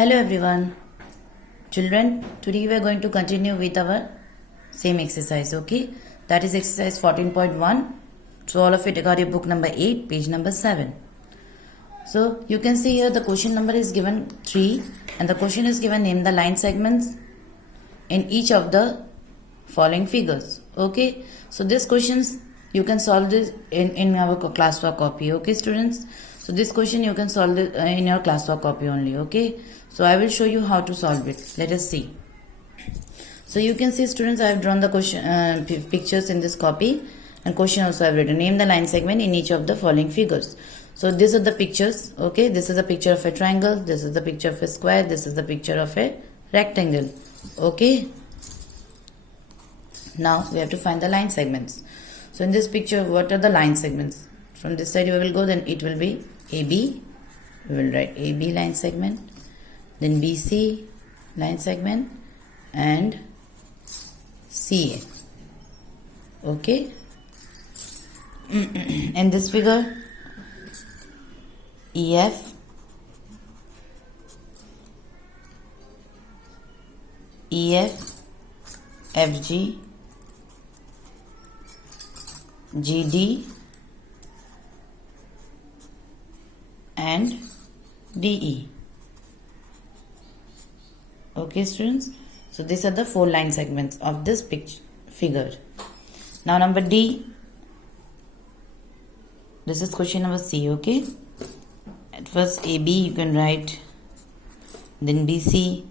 Hello everyone. Children, today we are going to continue with our same exercise, okay? That is exercise 14.1. So all of it got your book number 8, page number 7. So you can see here the question number is given 3 and the question is given name the line segments in each of the following figures, okay? So these questions you can solve this in our classwork copy, okay students? So this question you can solve it in your classwork copy only, okay? So I will show you how to solve it. Let us see. So you can see students, I have drawn the question pictures in this copy and question also I have written. Name the line segment in each of the following figures. So these are the pictures, okay? This is a picture of a triangle, this is the picture of a square, this is the picture of a rectangle, okay? Now we have to find the line segments. So in this picture, what are the line segments? From this side we will go, then it will be AB. We will write AB line segment, then BC line segment and CA. Okay. In this figure, EF, FG, GD and DE. Okay students, so these are the 4 line segments of this figure. Now number D, this is question number C, okay? At first AB you can write, then BC,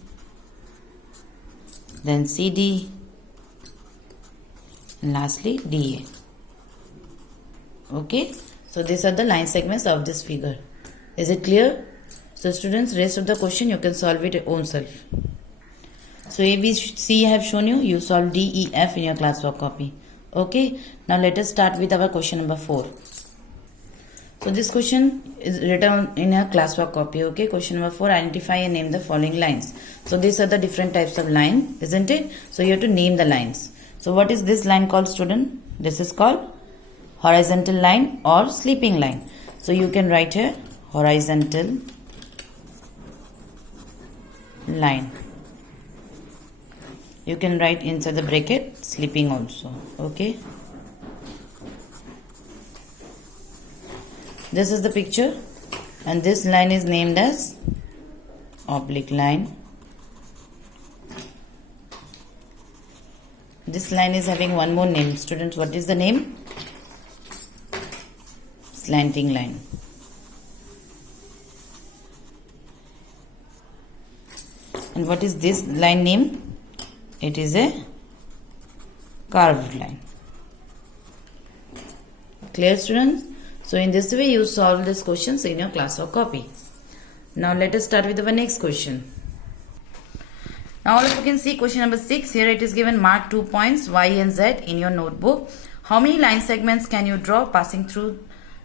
then CD, and lastly DA. Okay, so these are the line segments of this figure. Is it clear? So students, rest of the question you can solve it own self. So A, B, C I have shown you. You solve D, E, F in your classwork copy. Okay. Now let us start with our question number 4. So this question is written in your classwork copy. Okay. Question number 4. Identify and name the following lines. So these are the different types of line, isn't it? So you have to name the lines. So what is this line called, student? This is called horizontal line or sleeping line. So you can write here horizontal line. You can write inside the bracket sleeping also, okay? This is the picture and this line is named as oblique line. This line is having one more name. Students, what is the name? Slanting line. And what is this line name? It is a curved line. Clear students? So in this way you solve these questions in your classwork copy. Now let us start with our next question. Now all of you can see question number 6. Here it is given mark 2 points Y and Z in your notebook. How many line segments can you draw passing through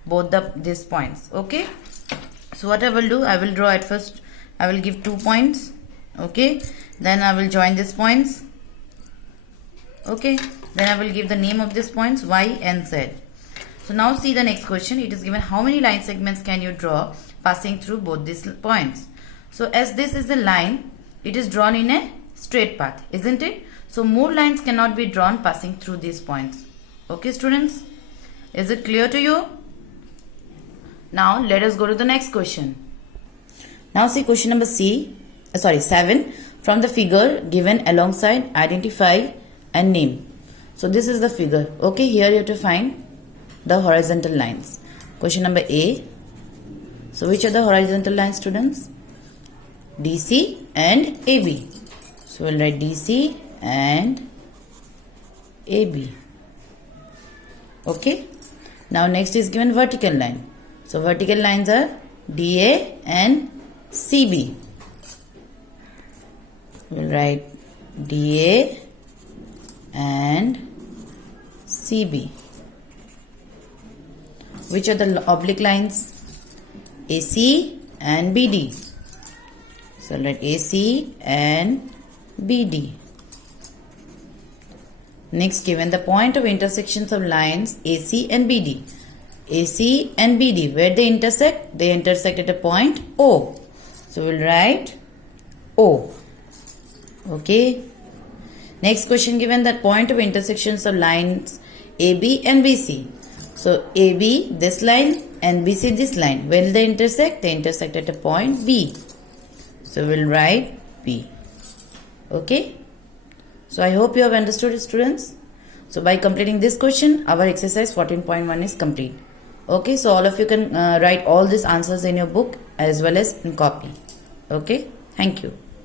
both these points? Okay. So what I will do, I will draw at first. I will give 2 points. Okay. Then I will join these points. Okay. Then I will give the name of these points Y and Z. So now see the next question. It is given how many line segments can you draw passing through both these points. So as this is a line, it is drawn in a straight path, isn't it? So more lines cannot be drawn passing through these points. Okay students? Is it clear to you? Now let us go to the next question. Now see question number 7. From the figure given alongside, identify and name. So this is the figure. Okay, here you have to find the horizontal lines. Question number A. So which are the horizontal lines, students? DC and AB. So we'll write DC and AB. Okay. Now next is given vertical line. So vertical lines are DA and CB. We'll write DA and CB. Which are the oblique lines? AC and BD. So let AC and BD. Next, given the point of intersections of lines AC and BD. AC and BD, where they intersect? They intersect at a point O. So we'll write O. Okay. Next question given that point of intersections of lines AB and BC. So AB this line and BC this line. Where will they intersect? They intersect at a point B. So we'll write B. Okay. So I hope you have understood it, students. So by completing this question, our exercise 14.1 is complete. Okay. So all of you can write all these answers in your book as well as in copy. Okay. Thank you.